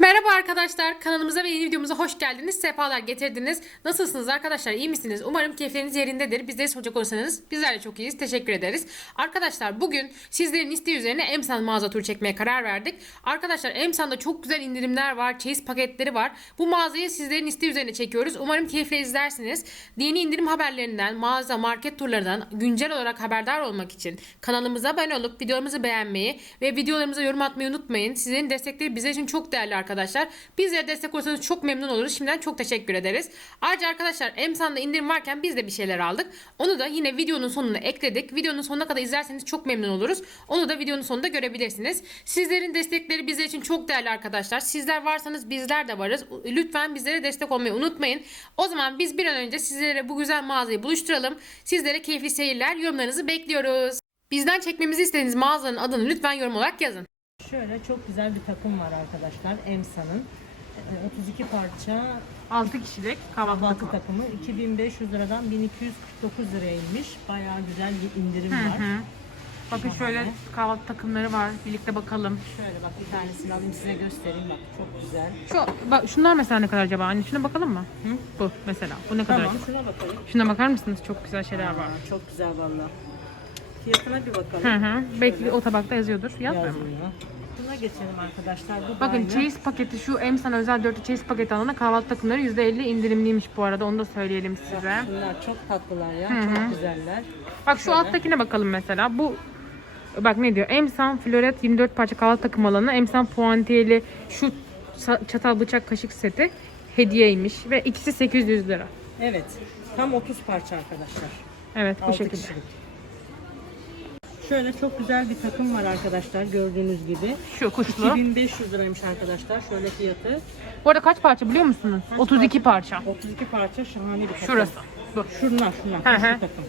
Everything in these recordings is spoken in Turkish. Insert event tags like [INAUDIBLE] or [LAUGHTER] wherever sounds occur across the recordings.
Merhaba arkadaşlar. Kanalımıza ve yeni videomuza hoş geldiniz. Sefalar getirdiniz. Nasılsınız arkadaşlar? İyi misiniz? Umarım keyifleriniz yerindedir. Bizleri soracak olursanız bizler de çok iyiyiz. Teşekkür ederiz. Arkadaşlar bugün sizlerin isteği üzerine Emsan mağaza turu çekmeye karar verdik. Arkadaşlar Emsan'da çok güzel indirimler var. Çeyiz paketleri var. Bu mağazayı sizlerin isteği üzerine çekiyoruz. Umarım keyifle izlersiniz. Yeni indirim haberlerinden, mağaza, market turlarından güncel olarak haberdar olmak için kanalımıza abone olup videolarımızı beğenmeyi ve videolarımıza yorum atmayı unutmayın. Sizlerin destekleri bizler için çok değerli arkadaşlar. Bizlere destek olursanız çok memnun oluruz. Şimdiden çok teşekkür ederiz. Ayrıca arkadaşlar Emsan'da indirim varken biz de bir şeyler aldık. Onu da yine videonun sonuna ekledik. Videonun sonuna kadar izlerseniz çok memnun oluruz. Onu da videonun sonunda görebilirsiniz. Sizlerin destekleri bizler için çok değerli arkadaşlar. Sizler varsanız bizler de varız. Lütfen bizlere destek olmayı unutmayın. O zaman biz bir an önce sizlere bu güzel mağazayı buluşturalım. Sizlere keyifli seyirler, yorumlarınızı bekliyoruz. Bizden çekmemizi istediğiniz mağazanın adını lütfen yorum olarak yazın. Şöyle çok güzel bir takım var arkadaşlar. Emsa'nın. Ee, 32 parça 6 kişilik kahvaltı kahvaltı takımı 2500 liradan 1249 liraya inmiş. Bayağı güzel bir indirim var. Bakın şöyle kahvaltı takımları var. Birlikte bakalım. Şöyle bak bir tanesini alayım size göstereyim bak çok güzel. Şu bak şunlar mesela ne kadar acaba? Anne şuna bakalım mı? Bu mesela. Bu ne kadar? Tamam acaba? şuna bakalım. Şuna bakar mısınız? Çok güzel şeyler var. Aa, çok güzel valla. Fiyatına bir bakalım. Hı hı. Belki o tabakta yazıyordur. Yazmıyor mu? Yazmıyor. Buna geçelim arkadaşlar. Bu da Bakın aynı. çeyiz paketi şu Emsan özel dörtlü çeyiz paketi alana kahvaltı takımları %50 indirimliymiş bu arada. Onu da söyleyelim size. Bunlar çok tatlılar ya. Çok güzeller. Bak şu alttakine bakalım mesela. Bu bak ne diyor? Emsan Floret 24 parça kahvaltı takım alanı. Emsan puantiyeli şu sa- çatal bıçak kaşık seti hediyeymiş ve ikisi 800 lira. Evet. Tam 30 parça arkadaşlar. Evet bu Altı şekilde. kişilik. Şöyle çok güzel bir takım var arkadaşlar gördüğünüz gibi. Şu kuşlu. 2500 liraymış arkadaşlar. Şöyle fiyatı. Bu arada kaç parça biliyor musunuz? 32 parça. 32 parça şahane bir takım. Şurası. Bu. Şunlar şunlar. Hı Şu hı. takım.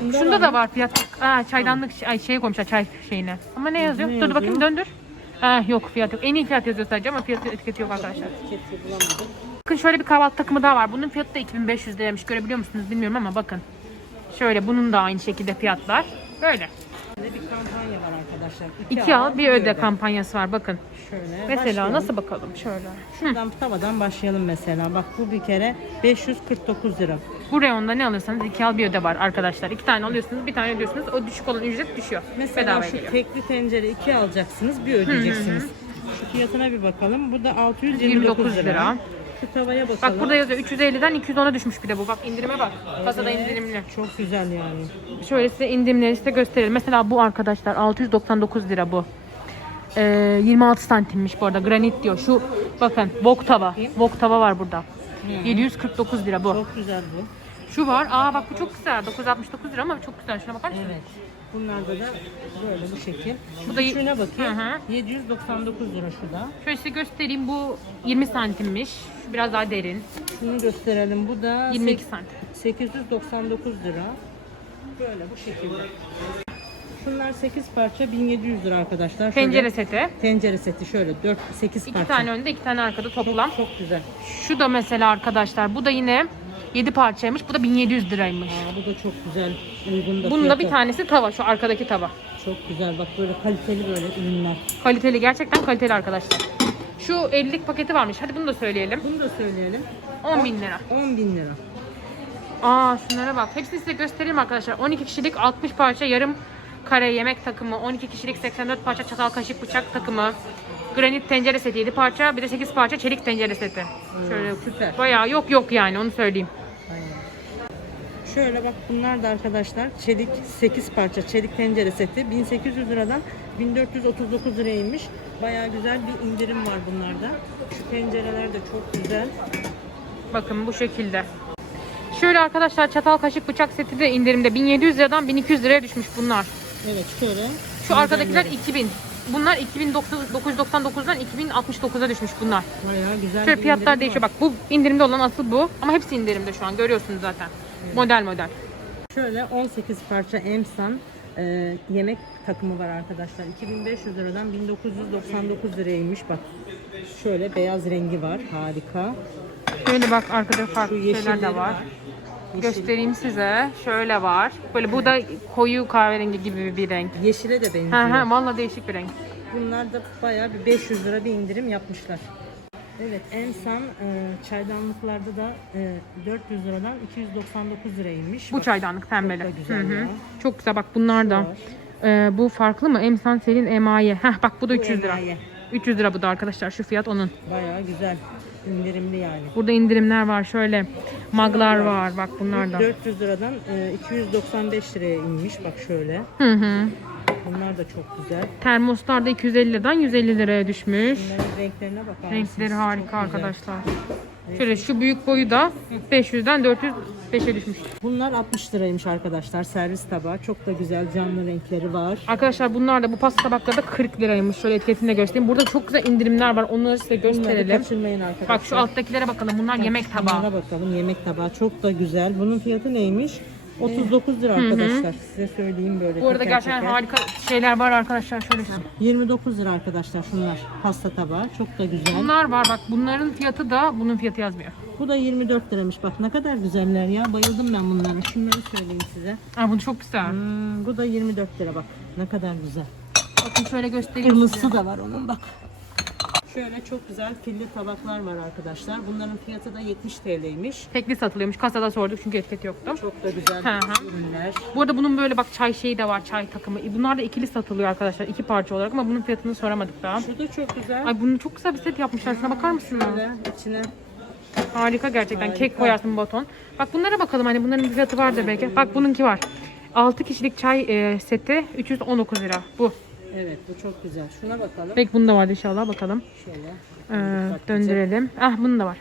Şunda Şunda da var fiyat. Aa, çaydanlık ay şey koymuşlar çay şeyine. Ama ne yazıyor? ne Dur bakayım yazıyor? döndür. Ha, yok fiyat yok. En iyi fiyat yazıyor sadece ama fiyat etiketi yok arkadaşlar. Etiketi bulamadım. Bakın şöyle bir kahvaltı takımı daha var. Bunun fiyatı da 2500 liraymış. Görebiliyor musunuz bilmiyorum ama bakın. Şöyle bunun da aynı şekilde fiyatlar. Böyle. Böyle bir kampanya var arkadaşlar. İki al bir öde kampanyası var bakın. Şöyle. Mesela başlayalım. nasıl bakalım şöyle. Şuradan tavadan başlayalım mesela. Bak bu bir kere 549 lira. Bu reyonda ne alırsanız iki al bir öde var arkadaşlar. İki tane alıyorsunuz bir tane ödüyorsunuz. O düşük olan ücret düşüyor. Mesela Bedava şu geliyor. tekli tencere 2 alacaksınız, bir ödeyeceksiniz. Şu fiyatına bir bakalım. Bu da 629 29 lira. lira. Şu tavaya bakalım. Bak burada yazıyor 350'den 210'a düşmüş bir de bu. Bak indirime bak. Kasada indirimli. Çok güzel yani. Şöyle size indirimleri size gösterelim. Mesela bu arkadaşlar 699 lira bu. Ee, 26 santimmiş bu arada. Granit diyor. Şu bakın wok tava. Wok tava var burada. 749 lira bu. Çok güzel bu. Şu var. Aa bak bu çok güzel. 969 lira ama çok güzel. Şuna bakar mısın? Evet. Bunlarda da böyle bu şekil. Şu Bu da- şuna bakayım. Hı hı. 799 lira şu da. Şöyle size göstereyim. Bu 20 santimmiş. Şu biraz daha derin. Şunu gösterelim. Bu da 22 sek- santim. 899 lira. Böyle bu şekilde. Şunlar 8 parça 1700 lira arkadaşlar. Şöyle Tencere seti. tencere seti şöyle 4 8 İki parça. tane önde, iki tane arkada toplam. Çok güzel. Şu da mesela arkadaşlar. Bu da yine 7 parçaymış. Bu da 1700 liraymış. Aa, bu da çok güzel. Uygun da Bunun da bir fiyatı. tanesi tava. Şu arkadaki tava. Çok güzel. Bak böyle kaliteli böyle ürünler. Kaliteli. Gerçekten kaliteli arkadaşlar. Şu 50'lik paketi varmış. Hadi bunu da söyleyelim. Bunu da söyleyelim. 10 bin lira. 10 bin lira. Aa şunlara bak. Hepsini size göstereyim arkadaşlar. 12 kişilik 60 parça yarım kare yemek takımı. 12 kişilik 84 parça çatal kaşık bıçak takımı. Granit tencere seti 7 parça. Bir de 8 parça çelik tencere seti. Şöyle süper. bayağı yok yok yani onu söyleyeyim. Şöyle bak bunlar da arkadaşlar çelik 8 parça çelik tencere seti 1800 liradan 1439 liraya inmiş. Bayağı güzel bir indirim var bunlarda. Şu tencereler de çok güzel. Bakın bu şekilde. Şöyle arkadaşlar çatal kaşık bıçak seti de indirimde. 1700 liradan 1200 liraya düşmüş bunlar. Evet şöyle. Şu arkadakiler 2000. Bunlar 2999'dan 2069'a düşmüş bunlar. Bayağı güzel Şöyle fiyatlar değişiyor. var. Bak bu indirimde olan asıl bu. Ama hepsi indirimde şu an. Görüyorsunuz zaten. Model model. Şöyle 18 parça emsan e, yemek takımı var arkadaşlar. 2500 liradan 1999 liraya inmiş. Bak şöyle beyaz rengi var. Harika. Şöyle bak arkada farklı şeyler de var. var. Yeşil- Göstereyim size. Şöyle var. Böyle bu da koyu kahverengi gibi bir renk. Yeşile de benziyor. ha valla değişik bir renk. Bunlar da bayağı bir 500 lira bir indirim yapmışlar. Evet Emsan e, çaydanlıklarda da e, 400 liradan 299 liraya inmiş. Bu Bak, çaydanlık pembeli. Çok güzel Hı hı. ya. Çok güzel bak bunlar da. Var. Ee, bu farklı mı? Emsan Selin Emaye. Heh bak bu da Bu 300 lira. emaye. 300 lira bu da arkadaşlar. Şu fiyat onun. Bayağı güzel. indirimli yani. Burada indirimler var. Şöyle maglar var. Bak bunlar da. 400 liradan e, 295 liraya inmiş. Bak şöyle. Hı hı. Bunlar da çok güzel. Termoslar da 250 liradan 150 liraya düşmüş. Bunların renklerine bakar mısınız? Renkleri Çok harika güzel. arkadaşlar. Şöyle şu büyük boyu da 500'den 405'e düşmüş. Bunlar 60 liraymış arkadaşlar. Servis tabağı. Çok da güzel canlı renkleri var. Arkadaşlar bunlar da bu pasta tabakları da 40 liraymış. Şöyle etiketini de göstereyim. Burada çok güzel indirimler var. Onları size Bunları gösterelim. kaçırmayın arkadaşlar. Bak şu alttakilere bakalım. Bunlar yemek tabağı. Bunlara bakalım. Yemek tabağı çok da güzel. Bunun fiyatı neymiş? 39 lira arkadaşlar. Size söyleyeyim böyle. Bu arada teker gerçekten teker. harika şeyler var arkadaşlar. Şöyle 29 lira arkadaşlar şunlar. Pasta tabağı. Çok da güzel. Bunlar var bak. Bunların fiyatı da bunun fiyatı yazmıyor. Bu da 24 liramış. Bak ne kadar güzeller ya. Bayıldım ben bunlara. Şunları söyleyeyim size. Aa bu çok güzel. Hmm, bu da 24 lira bak. Ne kadar güzel. Bakın şöyle göstereyim. Kırmızısı da var onun bak. Şöyle çok güzel filli tabaklar var arkadaşlar. Bunların fiyatı da 70 TL'ymiş. Tekli satılıyormuş. Kasada sorduk çünkü etiket yoktu. Çok da güzel Hı hı. ürünler. Bu arada bunun böyle bak çay şeyi de var. Çay takımı. Bunlar da ikili satılıyor arkadaşlar. iki parça olarak ama bunun fiyatını soramadık daha. Şu da çok güzel. Ay bunun çok güzel bir set yapmışlar. Şuna bakar mısın? Şöyle içine Harika gerçekten. Harika. Kek koyarsın baton. Bak bunlara bakalım hani bunların bir fiyatı vardır belki. Bak bununki var. 6 kişilik çay e, seti 319 lira. Bu. Evet bu çok güzel. Şuna bakalım. Belki bunda var inşallah bakalım. Şöyle. Ee, döndürelim. Ah bunun da var.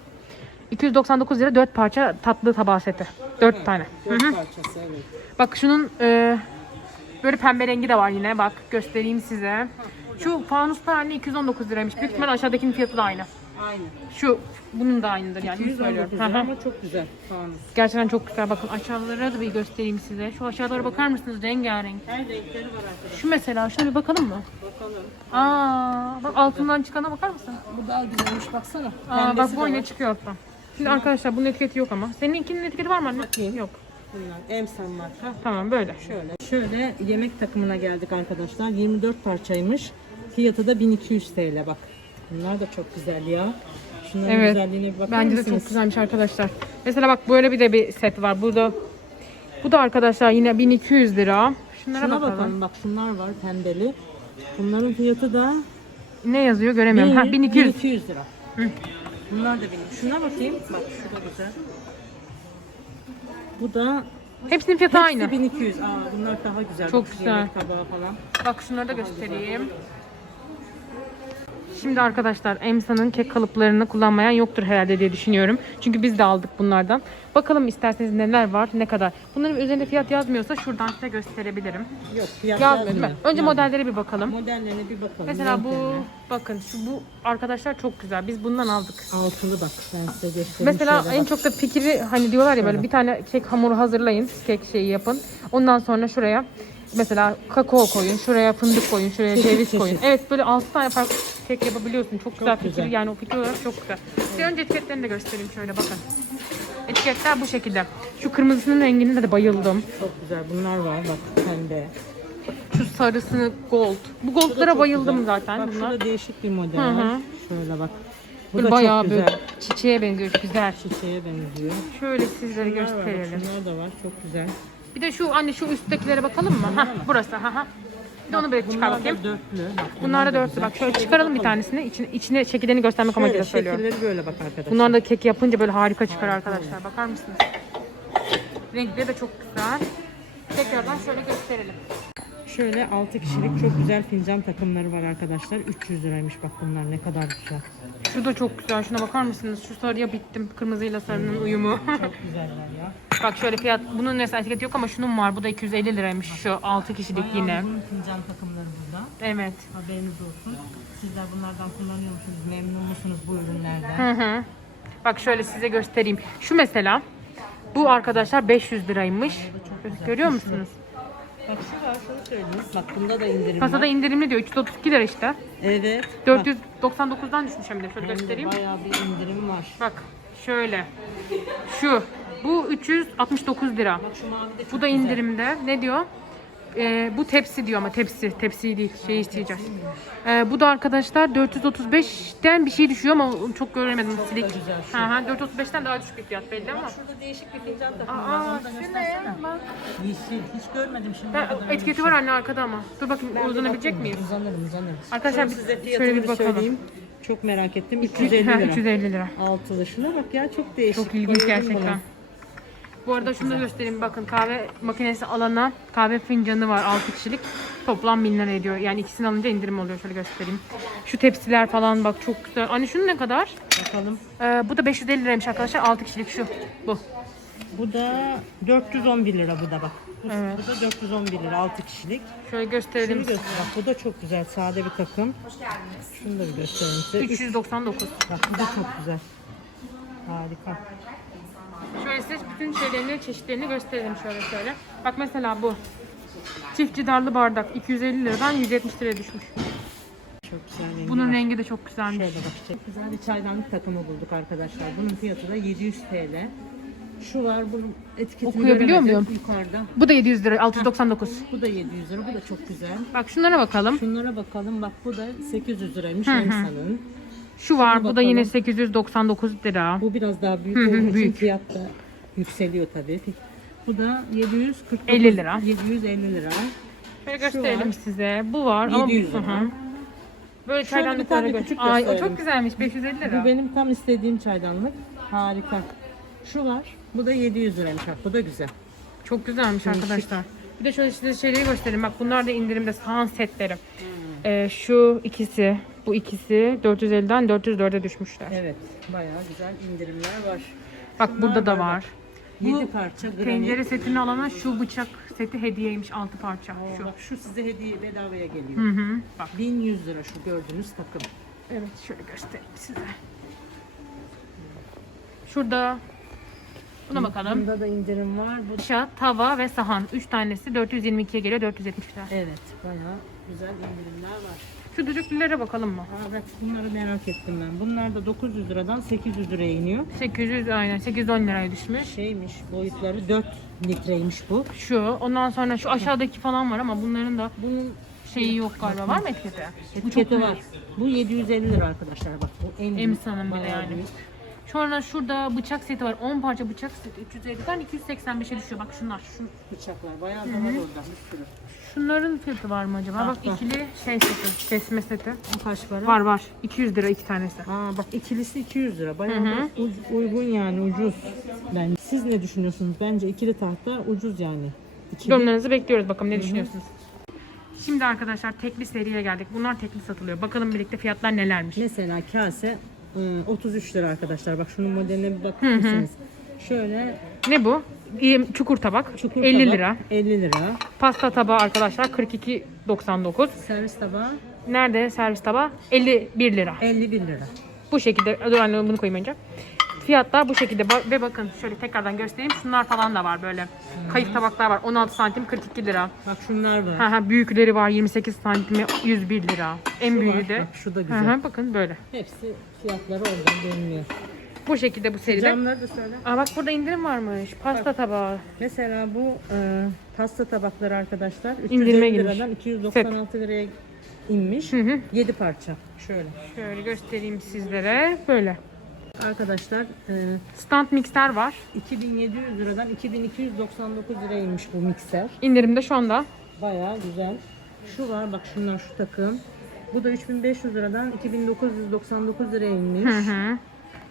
299 lira 4 parça tatlı tabağı seti. 4 tane. Dört parçası evet. Bak şunun e, böyle pembe rengi de var yine. Bak göstereyim size. Şu fanuslar haline 219 liraymış. Büyük ihtimal aşağıdakinin fiyatı da aynı. Aynı. Şu bunun da aynıdır yani. bunu 219 söylüyorum. lira Hı hı. ama çok güzel. Fanus. Gerçekten çok güzel. Bakın aşağılara da bir göstereyim size. Şu aşağılara bakar mısınız? Rengarenk. Her renkleri var arkadaşlar. Şu mesela şuna bir bakalım mı? Bakalım. Aa, bak altından çıkana bakar mısın? Bu daha güzelmiş baksana. Aa, bak Pembesi bu de yine var. çıkıyor alttan. Şimdi arkadaşlar bunun etiketi yok ama. Seninkinin etiketi var mı anne? Bakayım. Yok. Bunlar emsan marka. Tamam böyle. Şöyle. Şöyle yemek takımına geldik arkadaşlar. 24 parçaymış. Fiyatı da 1200 TL bak. Bunlar da çok güzel ya. Şunların Evet. güzelliğine bir bakar Bence de mısınız? çok güzelmiş arkadaşlar. Mesela bak böyle bir de bir set var. Burada bu da arkadaşlar yine 1200 lira. Şunlara Şuna bakalım. bakalım. Bak şunlar var pembeli. Bunların fiyatı da Ne yazıyor göremiyorum. Ha 1200. 1200 lira. Bunlar da benim. Şuna bakayım. Bak şu da güzel. Bu da Hepsinin fiyatı hepsi aynı. 1200. Aa bunlar daha güzel. Çok güzel. Yemek tabağı falan. Bak şunları da göstereyim. Şimdi arkadaşlar Emsa'nın kek kalıplarını kullanmayan yoktur herhalde diye düşünüyorum. Çünkü biz de aldık bunlardan. Bakalım isterseniz neler var, ne kadar. Bunların üzerinde fiyat yazmıyorsa şuradan size gösterebilirim. Yok fiyat Yazmıyor. Önce Yazmıyor. modellere bir bakalım. Modellerine bir bakalım. Mesela bu renklerine. bakın şu bu arkadaşlar çok güzel. Biz bundan aldık. Altılı bak ben size göstereyim. Mesela şöyle en bak. çok da fikri hani diyorlar ya böyle bir tane kek hamuru hazırlayın, kek şeyi yapın. Ondan sonra şuraya mesela kakao koyun, şuraya fındık koyun, şuraya Çeşit ceviz çeşit. koyun. Evet böyle 6 tane farklı kek yapabiliyorsun. Çok güzel fikir. güzel. Yani o fikir olarak çok güzel. Bir önce etiketlerini de göstereyim şöyle bakın. Etiketler bu şekilde. Şu kırmızısının rengine de bayıldım. Çok güzel bunlar var bak pembe. Şu sarısı gold. Bu goldlara bayıldım güzel. zaten Bak bunlar. şurada değişik bir model Hı hı. var. Şöyle bak. Bu Böyle da bayağı çok güzel. böyle çiçeğe benziyor. Güzel. Çiçeğe benziyor. Şöyle sizlere Bunlar var, bak, gösterelim. Şunlar da var çok güzel. Bir de şu anne şu üsttekilere bakalım mı? Hah burası. Ha ha. Bir de onu böyle çıkar Bunlar bakayım. da dörtlü. Bak, Bunlar da güzel. dörtlü. Bak şöyle çıkaralım bir tanesini. İçine, içine şekillerini göstermek amacıyla Şöyle söylüyorum. şekilleri böyle bak arkadaşlar. Bunlar da kek yapınca böyle harika çıkar arkadaşlar. Bakar mısınız? Renkleri de çok güzel. Tekrardan şöyle gösterelim. Şöyle 6 kişilik çok güzel fincan takımları var arkadaşlar. 300 liraymış bak bunlar ne kadar güzel. Şu da çok güzel. Şuna bakar mısınız? Şu sarıya bittim. Kırmızıyla sarının uyumu. Çok güzeller ya. Bak şöyle fiyat. Bunun mesela etiketi yok ama şunun var. Bu da 250 liraymış. Şu 6 kişilik yine. Bunun fincan takımları burada. Evet. Haberiniz olsun. Sizler bunlardan kullanıyor musunuz? Memnun musunuz bu ürünlerden? Hı hı. Bak şöyle size göstereyim. Şu mesela bu arkadaşlar 500 liraymış. Görüyor musunuz? Bak şu var şunu söyleyeyim. Bak bunda da indirim Kasada var. indirimli diyor. 332 lira işte. Evet. Bak, 499'dan düşmüş hem de. Şöyle hem de göstereyim. Bayağı bir indirim var. Bak şöyle. Şu. Bu 369 lira. Bu da indirimde. Ne diyor? Ee, bu tepsi diyor ama tepsi. Tepsi değil. Şey isteyeceğiz. Ee, bu da arkadaşlar 435'ten bir şey düşüyor ama çok göremedim silik. Hı hı, 435'ten daha düşük bir fiyat belli ama. Şurada değişik bir fincan takımı Aa, da şu ne? Bak. Yeşil. Hiç görmedim şimdi. Ha, etiketi var anne arkada ama. Dur bakayım uzanabilecek miyiz? Uzanırım uzanırım. Arkadaşlar bir- size şöyle fiyatını bir bir bakalım. söyleyeyim. Çok merak ettim. 250 350 lira. 350 lira. Altılı. Şuna bak ya çok değişik. Çok ilginç Bayıldım gerçekten. Bu arada şunu da göstereyim bakın kahve makinesi alana kahve fincanı var 6 kişilik toplam 1000 lira ediyor. Yani ikisini alınca indirim oluyor şöyle göstereyim. Şu tepsiler falan bak çok güzel. Anne şunun ne kadar? Bakalım. Ee, bu da 550 liraymış arkadaşlar 6 kişilik şu bu. Bu da 411 lira bu da bak. Bu, Evet. bu da 411 lira 6 kişilik. Şöyle Şunu gösterelim. göster. Bak bu da çok güzel. Sade bir takım. Şunu da bir göstereyim size. Üç- 399. Bak bu da çok güzel. Harika. Şöyle size bütün şeylerini, çeşitlerini gösterelim şöyle şöyle. Bak mesela bu. Çift cidarlı bardak 250 liradan 170 liraya düşmüş. Çok güzel rengi Bunun var. rengi de çok güzelmiş. Şöyle bak çok güzel bir çaydanlık takımı bulduk arkadaşlar. Bunun fiyatı da 700 TL. Şu var bunun etiketini Okuyabiliyor göremedim. muyum? Yukarıda. Bu da 700 lira 699. Bu da 700 lira. Bu da çok güzel. Bak şunlara bakalım. Şunlara bakalım. Bak bu da 800 liraymış Emsa'nın. Şu var bu da yine bakalım. 899 lira. Bu biraz daha büyük Hı hı, olduğu için büyük. fiyat da yükseliyor tabii. Bu da 749 50 lira. 750 lira. Şöyle gösterelim size. Bu var ama 700 lira. Hı. Böyle Şöyle bir çaydanlıklara tane göre. küçük Ay o gösterelim. çok güzelmiş 550 lira. Bu benim tam istediğim çaydanlık. Harika. Şu var. Bu da 700 liraymış. Bak bu da güzel. Çok güzelmiş arkadaşlar. Bir de şöyle size şeyleri göstereyim. Bak bunlar da indirimde sahan setleri. Ee, şu ikisi, bu ikisi 450'den 404'e düşmüşler. Evet. Bayağı güzel indirimler var. Bak Şunlar burada da var var. 7 Bu parça granit. Tencere setini alana şu bıçak seti hediyeymiş 6 parça. Aa, Şu. Bak şu size hediye bedavaya geliyor. Hı hı. Bak 1100 lira şu gördüğünüz takım. evet şöyle göstereyim size. Şurada buna bakalım. Bunda da indirim var. Bu Bıçak, tava ve sahan. 3 tanesi 422'ye geliyor 470 lira. Evet, bayağı güzel indirimler var. Şu düdüklülere bakalım mı? Aa, evet, bunları merak ettim ben. Bunlar da 900 liradan 800 liraya iniyor. 800 aynen 810 liraya düşmüş. Şeymiş, boyutları 4 litreymiş bu. Şu ondan sonra şu aşağıdaki falan var ama bunların da Bunun şeyi yok galiba. Var mı etiketi? etiketi var. Bu 750 lira arkadaşlar bak. Bu en büyük, Emsa'nın bir de bayağı yani. büyük. Sonra şurada bıçak seti var. 10 parça bıçak seti 350'den 285'e düşüyor. Bak şunlar. Şu, Bıçaklar bayağı da var orada bir sürü. Şunların fiyatı var mı acaba? Bak bak. ikili şey seti, kesme seti. Bu kaç para? Var var. 200 lira iki tanesi. Aa bak ikilisi 200 lira. Bayağı Hı hı. da uc- uygun yani ucuz. Ben siz ne düşünüyorsunuz? Bence ikili tahta ucuz yani. İkili Yorumlarınızı bekliyoruz bakalım ne düşünüyorsunuz? Şimdi arkadaşlar tekli seriye geldik. Bunlar tekli satılıyor. Bakalım birlikte fiyatlar nelermiş. Mesela kase ıı, 33 lira arkadaşlar. Bak şunun modeline bir bakar mısınız? Şöyle Ne bu? Çukur tabak. çukur 50 tabak, lira. 50 lira. Pasta tabağı arkadaşlar 42.99. Servis tabağı Nerede servis tabağı? 51 lira. 51 lira. Bu şekilde. Dur anne bunu koyayım önce. Fiyatlar bu şekilde. Ve bakın şöyle tekrardan göstereyim. Şunlar falan da var böyle. Kayık tabaklar var. 16 santim 42 lira. Bak şunlar var. Ha ha büyükleri var 28 santimi 101 lira. En Şu büyüğü var, de. Bak şu da güzel. hı, bakın böyle. Hepsi fiyatları oradan görünüyor. Bu şekilde bu seride. Camları da söyle. Aa bak burada indirim varmış. Pasta tabağı. Mesela bu e, pasta tabakları arkadaşlar 350 İndirime girmiş. liradan 296 liraya inmiş. Hı hı. 7 parça. Şöyle. Şöyle göstereyim sizlere. Böyle. Arkadaşlar e, Stand mikser var. 2700 liradan 2299 liraya inmiş bu mikser. İndirimde şu anda. Bayağı güzel. Şu var bak şunlar şu takım. Bu da 3500 liradan 2999 liraya inmiş. Hı hı.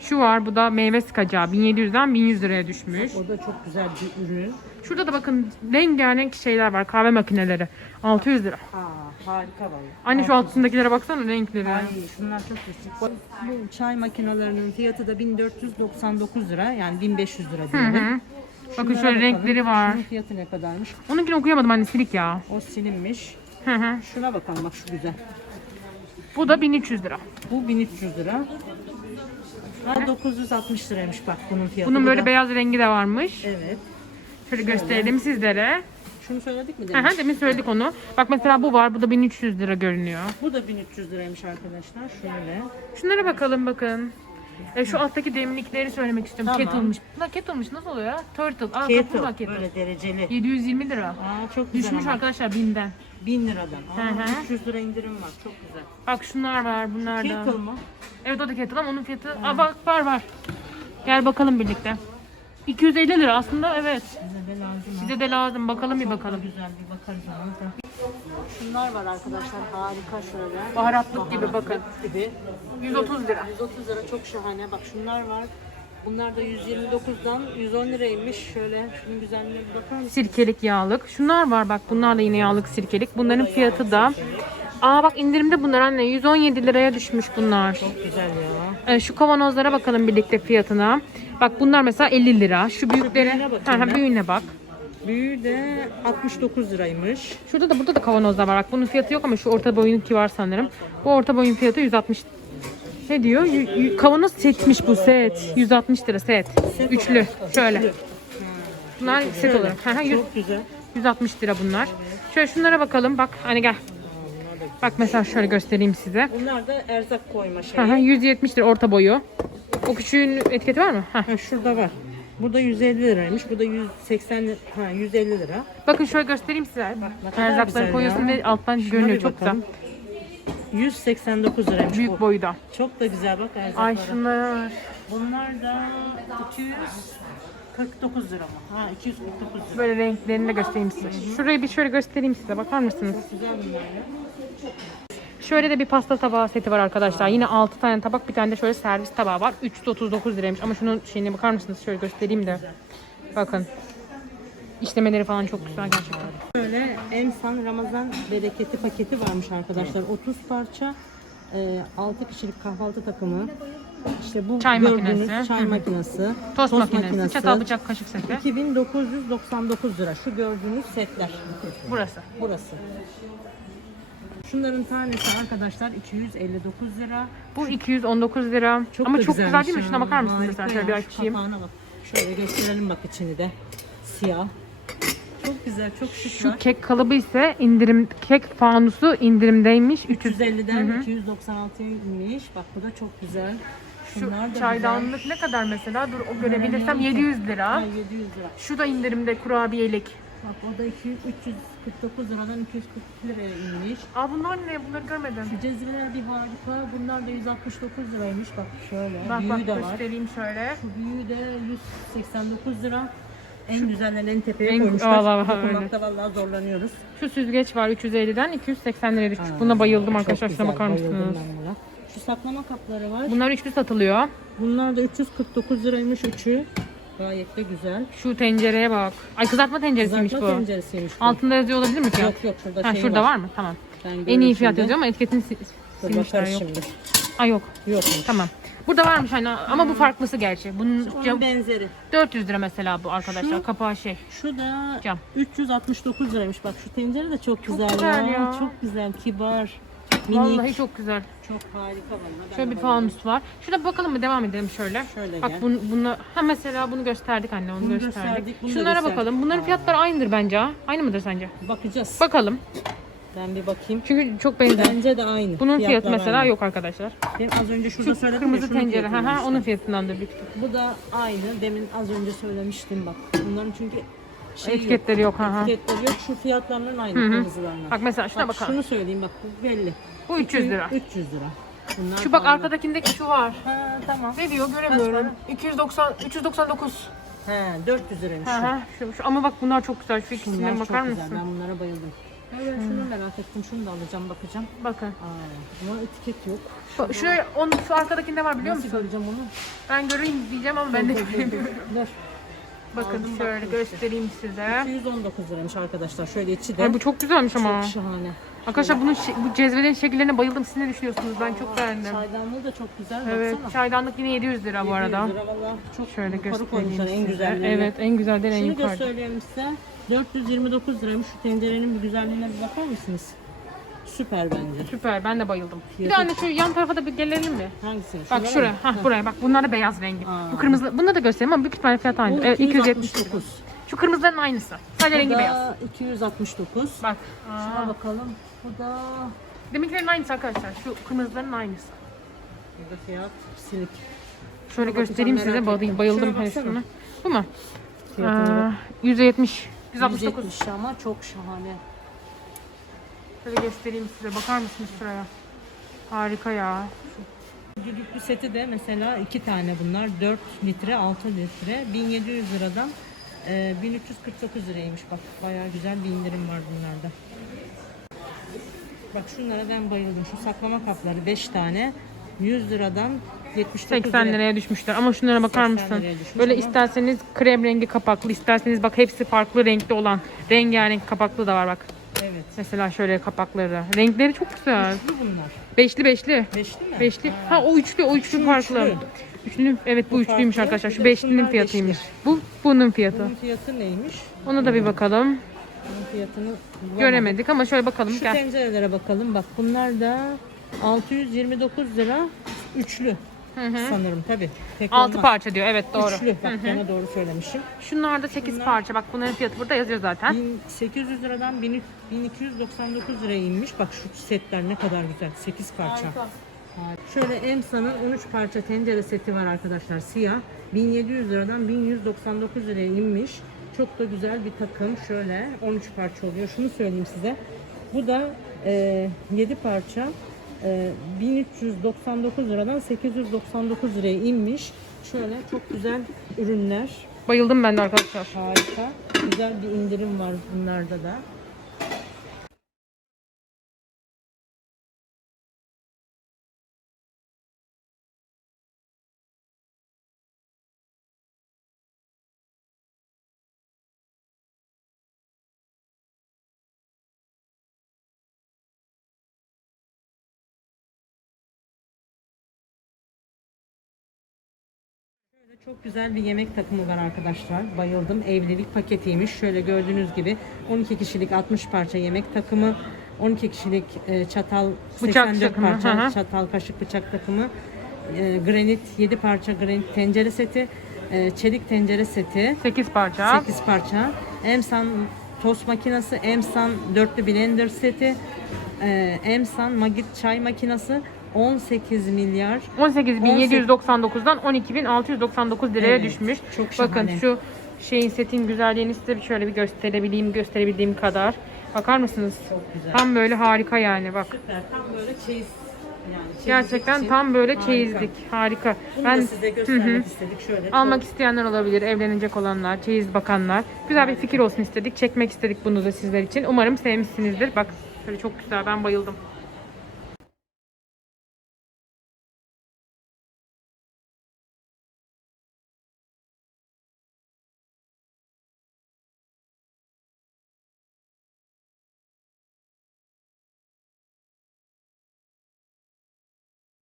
Şu var bu da meyve sıkacağı 1700'den 1100 liraya düşmüş. O da çok güzel bir ürün. Şurada da bakın rengarenk şeyler var kahve makineleri. 600 lira. Aa harika var. Anne şu altındakilere baksana renkleri. Ay şunlar çok küçük. Bu çay makinelerinin fiyatı da 1499 lira yani 500 lira Hı diyelim. hı. Bakın Şunlara şöyle bakalım. renkleri var. Şunun fiyatı ne kadarmış? Onunkini okuyamadım anne silik ya. O silinmiş. Hı hı. Şuna bakalım bak şu güzel. Bu da 1300 lira. Bu 1300 lira. Ha 960 liraymış bak bunun fiyatı. Bunun Bu böyle da- beyaz rengi de varmış. Evet. Şöyle gösterelim sizlere. Şunu söyledik mi Hı demiş? hı, demin söyledik onu. Bak mesela bu var. Bu da 1300 lira görünüyor. Bu da 1300 liraymış arkadaşlar. Şöyle. Şunlara bakalım bakın. E, şu alttaki demlikleri söylemek istiyorum. Tamam. Kettle'mış. Bunlar kettle'mış nasıl oluyor ya? Turtle. Aa, Kettle, kaplumbağa kettle. böyle dereceli. 720 lira. Aa çok güzel Düşmüş ama. arkadaşlar binden. 1000 liradan. Hı Aa, hı. 300 lira indirim var. Çok güzel. Bak şunlar var bunlar da. Kettle mı? Evet o da kettle ama onun fiyatı. Aa bak var var. Gel bakalım birlikte. 250 lira aslında evet. Bize de lazım. ha. Size de lazım bakalım bir bakalım. güzel bir bakarız ona da. Şunlar var arkadaşlar harika şöyle. Baharatlık gibi bakın. gibi. 130 lira. 130 lira çok şahane. Bak şunlar var. Bunlar da 129'dan 110 liraymış. Şöyle şunun güzelliğine bir bakar mısın? Sirkelik yağlık. Şunlar var bak bunlar da yine yağlık sirkelik. Bunların fiyatı da Aa bak indirimde bunlar anne 117 liraya düşmüş bunlar. Çok güzel ya. Ee, şu kavanozlara bakalım birlikte fiyatına. Bak bunlar mesela 50 lira. Şu büyükleri büyüğüne ha, ha, büyüğüne bak. Büyüğü de 69 liraymış. Şurada da burada da kavanozlar var. Bak bunun fiyatı yok ama şu orta boyunki var sanırım. Bu orta boyun fiyatı 160. Ne diyor? Y- y- kavanoz setmiş bu set. 160 lira set. Üçlü. Şöyle. Bunlar set olarak. Yüz- Çok güzel. 160 lira bunlar. Şöyle şunlara bakalım. Bak hani gel. Bak mesela şöyle göstereyim size. Bunlar da erzak koyma. Ha, ha, 170 lira orta boyu. O küçüğün etiketi var mı? Ha. Ha, şurada var. Burada 150 liraymış. Bu da 180 li- ha 150 lira. Bakın şöyle göstereyim size. kadar Erzakları güzel koyuyorsun ya. ve alttan görünüyor bir çok güzel. Bakalım. 189 liraymış Büyük bu. boyda. Çok da güzel bak erzakları. Ay şunlar. Bunlar da 249 lira mı? Ha 249 lira. Böyle renklerini de göstereyim size. Şurayı bir şöyle göstereyim size. Bakar mısınız? Güzel bunlar ya. Şöyle de bir pasta tabağı seti var arkadaşlar. Yine 6 tane tabak, bir tane de şöyle servis tabağı var. 339 liraymış. Ama şunun şeyine bakar mısınız? Şöyle göstereyim de. Bakın. İşlemeleri falan çok güzel gerçekten. Böyle Emsan Ramazan bereketi paketi varmış arkadaşlar. 30 parça, e, 6 kişilik kahvaltı takımı. İşte bu Çay gördüğünüz makinesi. çay Hı hı. makinesi, Tost, makinesi, çatal bıçak kaşık seti. 2999 lira. Şu gördüğünüz setler. Burası. Burası. Şunların tanesi arkadaşlar 259 lira. Bu 219 lira. Ama da çok güzel güzelmiş değil mi? ha. Şuna bakar mısınız Harika mesela? Şöyle ya. bir Şu açayım. kapağına bak. Şöyle gösterelim bak içini de. Siyah. Çok güzel, çok şık Şu var. kek kalıbı ise indirim kek fanusu indirimdeymiş. 300 350'den 296'ya inmiş. Bak bu da çok güzel. Şu çaydanlık ne kadar mesela? Dur o görebilirsem 700 lira. Ha, 700 lira. Şu da indirimde kurabiyelik. Bak o da 200, 349 liradan 240 liraya inmiş. Aa bunlar ne? Bunları görmedim. Şu cezveler bir harika. Bunlar da 169 liraymış. Bak şöyle. Bak büyüğü bak de var. göstereyim şöyle. Şu büyüğü de 189 lira. En güzellerini en tepeye En- koymuşlar. Vallahi öyle. Dokunmakta vallahi zorlanıyoruz. Şu süzgeç var 350'den 280 liraya düşmüş. Buna bayıldım çok arkadaşlar. Şuna güzel, bakar bayıldım mısınız? ben buna. Şu saklama kapları var. Bunlar üçlü satılıyor. Bunlar da 349 liraymış üçü. Gayet de güzel. Şu tencereye bak. Ay kızartma tenceresiymiş Kızartma bu. tenceresiymiş bu. Altında yazıyor olabilir mi fiyat? Yok yok şurada Ha, şey şurada var. mı? Tamam. Ben En iyi fiyat şimdi. yazıyor ama etiketini si- Dur silmişler bakarız yok. şimdi. Ay yok. Yokmuş. Tamam. Burada varmış hani ama bu farklısı gerçi. Bunun Onun cam- benzeri. 400 lira mesela bu arkadaşlar. Şu- Kapağı şey. Şu da Cam. 369 liraymış. Bak şu tencere de çok, güzel, güzel ya. Çok güzel, kibar, minik. Vallahi çok güzel. Çok harika vallahi. Ben Şöyle de bir bayıldım. fanus var. Şurada bakalım mı devam edelim şöyle. Şöyle Bak gel. bunu, bunu ha mesela bunu gösterdik anne onu Bunu gösterdik. gösterdik, bunu da Şunlara gösterdik. bakalım. Bunların fiyatları aynıdır bence. ha. Aynı mıdır sence? Bakacağız. Bakalım. Ben bir bakayım. Çünkü çok benzer. Bence de aynı. Bunun fiyatı Fiyatlar mesela aynı. yok arkadaşlar. Benim az önce şurada Şu söyledim kırmızı ya, şunun tencere. Ha ha fiyatıymış. onun fiyatındandır büyük ihtimalle. Bu da aynı. Demin az önce söylemiştim bak. Bunların çünkü şey Etiketleri yok, ha, ha. Etiketleri yok. Şu fiyatlarının aynı kırmızılarına. Bak mesela şuna Bak bakalım. şunu söyleyeyim bak bu belli. Bu 300 lira. 300 lira. Bunlar Şu bak pahalı. arkadakindeki şu var. Ha tamam. Ne diyor göremiyorum. 290 399. He 400 liraymış. Ha şu. ha. Şu, şu- ama bak bunlar çok güzel. Şu Bunlar ikisinden çok bakar güzel. mısın? Ben bunlara bayıldım. Evet şunu merak ettim. Şunu da alacağım bakacağım. Bakın. Aa, buna etiket yok. Bak, Şu onun şu arkadakinde var biliyor Nasıl musun? göreceğim onu? Ben göreyim diyeceğim ama ben de göremiyorum. [LAUGHS] Bakın Aldım, şöyle baktım göstereyim size. 219 liraymış arkadaşlar. Şöyle içi de Ay, bu çok güzelmiş ama. çok şahane. Arkadaşlar bunun bu cezvelerin şekillerine bayıldım. Siz ne düşünüyorsunuz? Ben çok beğendim. Çaydanlığı da çok güzel. Evet, Baksana. çaydanlık yine 700 lira bu 700 arada. lira valla çok Şöyle yukarı göstereyim koymuşlar en size. Evet, en güzelden en Şunu da yukarıda. söyleyeyim size. 429 liraymış. Şu tencerenin bir güzelliğine bir bakar mısınız? Süper bence. Süper ben de bayıldım. Bir de şu yan tarafa da bir gelelim mi? Hangisi? Bak şuraya. mı? Hah buraya bak. Bunlar da beyaz rengi. Aa. Bu kırmızı. Bunları da göstereyim ama büyük ihtimalle fiyat aynı. Bu 279. Şu kırmızıların aynısı. Sadece rengi Bu beyaz. 269. Bak. Şuna bakalım. Bu da Deminkilerin aynısı arkadaşlar. Şu kırmızıların aynısı. bu da fiyat silik. Şöyle göstereyim size. Bayıldım. Şuna Bayıldım. baksana. Bu mu? Fiyatına. Aa, %70. 169. 170 ama çok şahane. Şöyle göstereyim size. Bakar mısınız şuraya? Harika ya. Düdüklü seti de mesela iki tane bunlar. 4 litre, 6 litre. 1700 liradan e, 1349 liraymış. Bak bayağı güzel bir indirim var bunlarda. Bak şunlara ben bayıldım. Şu saklama kapları 5 tane. 100 liradan 79 80 lira. liraya düşmüşler. Ama şunlara bakar 80 mısın? liraya düşmüş Böyle ama- isterseniz krem rengi kapaklı, isterseniz bak hepsi farklı renkli olan rengarenk kapaklı da var bak. Evet. Mesela şöyle kapakları. Renkleri çok güzel. Üçlü bunlar. Beşli beşli. Beşli mi? Beşli. Ha o üçlü, o üçlü farklı. üçlü. Evet bu, Bu üçlüymüş farklı, arkadaşlar. bir Şu de beşlinin şunlar fiyatıymış. beşli. Bu bunun fiyatı. Bunun fiyatı neymiş? Ona da bir bakalım. Bunun fiyatını bulamadım. Göremedik ama şöyle bakalım. Şu Gel. tencerelere bakalım. Bak bunlar da 629 lira üçlü sanırım tabi. Tek 6 olmaz. parça diyor. Evet doğru. Üçlü. Bak gene doğru söylemişim. Şunlar da 8 parça. Bak bunların fiyatı burada yazıyor zaten. 1800 liradan 1000 1299 liraya inmiş. Bak şu setler ne kadar güzel. 8 parça. Şöyle Emsa'nın 13 parça tencere seti var arkadaşlar siyah. 1700 liradan 1199 liraya inmiş. Çok da güzel bir takım. Şöyle 13 parça oluyor. Şunu söyleyeyim size. Bu da e, 7 parça. E, 1399 liradan 899 liraya inmiş. Şöyle çok güzel ürünler. Bayıldım ben de arkadaşlar. Harika. Güzel bir indirim var bunlarda da. Çok güzel bir yemek takımı var arkadaşlar. Bayıldım. Evlilik paketiymiş. Şöyle gördüğünüz gibi 12 kişilik 60 parça yemek takımı. 12 kişilik e, çatal Bıçak 84 takımı, parça hı. çatal kaşık bıçak takımı. E, granit 7 parça granit tencere seti. e, çelik tencere seti. 8 parça. 8 parça. Emsan tost makinesi, Emsan dörtlü blender seti, Emsan Magit çay makinesi 18 milyar 18.799'dan 12.699 liraya Evet, düşmüş. çok Bakın şu şeyin setin güzelliğini size şöyle bir gösterebileyim, gösterebildiğim kadar. Bakar mısınız? Çok güzel. Tam böyle harika yani bak. Süper. Tam böyle çeyiz. Yani çeyizlik Gerçekten için tam böyle harika. çeyizlik. Harika. Bunu ben da size göstermek istedik. Şöyle almak çok- isteyenler olabilir, evlenecek olanlar, çeyiz bakanlar. Güzel bir fikir olsun istedik. Çekmek istedik bunu da sizler için. Umarım sevmişsinizdir. Bak şöyle çok güzel. Ben bayıldım.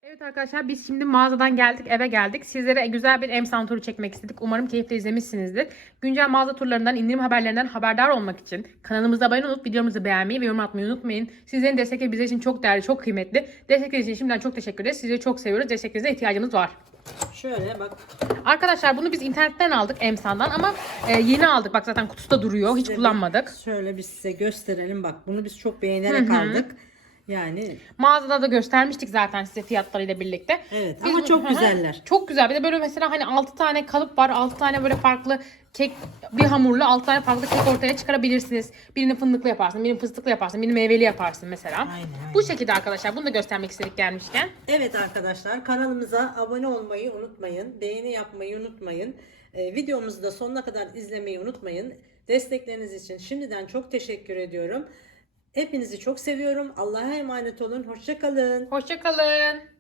Evet arkadaşlar biz şimdi mağazadan geldik eve geldik. Sizlere güzel bir emsan turu çekmek istedik. Umarım keyifle izlemişsinizdir. Güncel mağaza turlarından, indirim haberlerinden haberdar olmak için kanalımıza abone olup videomuzu beğenmeyi ve yorum atmayı unutmayın. Sizlerin destekleri bizler için çok değerli, çok kıymetli. Destekleriniz için şimdiden çok teşekkür ederiz. Sizleri çok seviyoruz. Desteklerinize ihtiyacımız var. Şöyle bak. Arkadaşlar bunu biz internetten aldık Emsan'dan ama e, yeni aldık. Bak zaten kutusu da duruyor. Hiç size kullanmadık. bir- Şöyle biz size gösterelim. Bak bunu biz çok beğenerek aldık. Yani Mağazada da göstermiştik zaten size fiyatlarıyla birlikte. Evet, Biz ama çok güzeller. Çok güzel. Bir de böyle mesela hani 6 tane kalıp var. 6 tane böyle farklı kek bir hamurlu 6 tane farklı kek ortaya çıkarabilirsiniz. Birini fındıklı yaparsın, birini fıstıklı yaparsın, birini meyveli yaparsın mesela. Aynen, aynen. Bu şekilde arkadaşlar. Bunu da göstermek istedik gelmişken. Evet arkadaşlar kanalımıza abone olmayı unutmayın. Beğeni yapmayı unutmayın. Ee, videomuzu da sonuna kadar izlemeyi unutmayın. Destekleriniz için şimdiden çok teşekkür ediyorum. Hepinizi çok seviyorum. Allah'a emanet olun. Hoşçakalın. Hoşçakalın.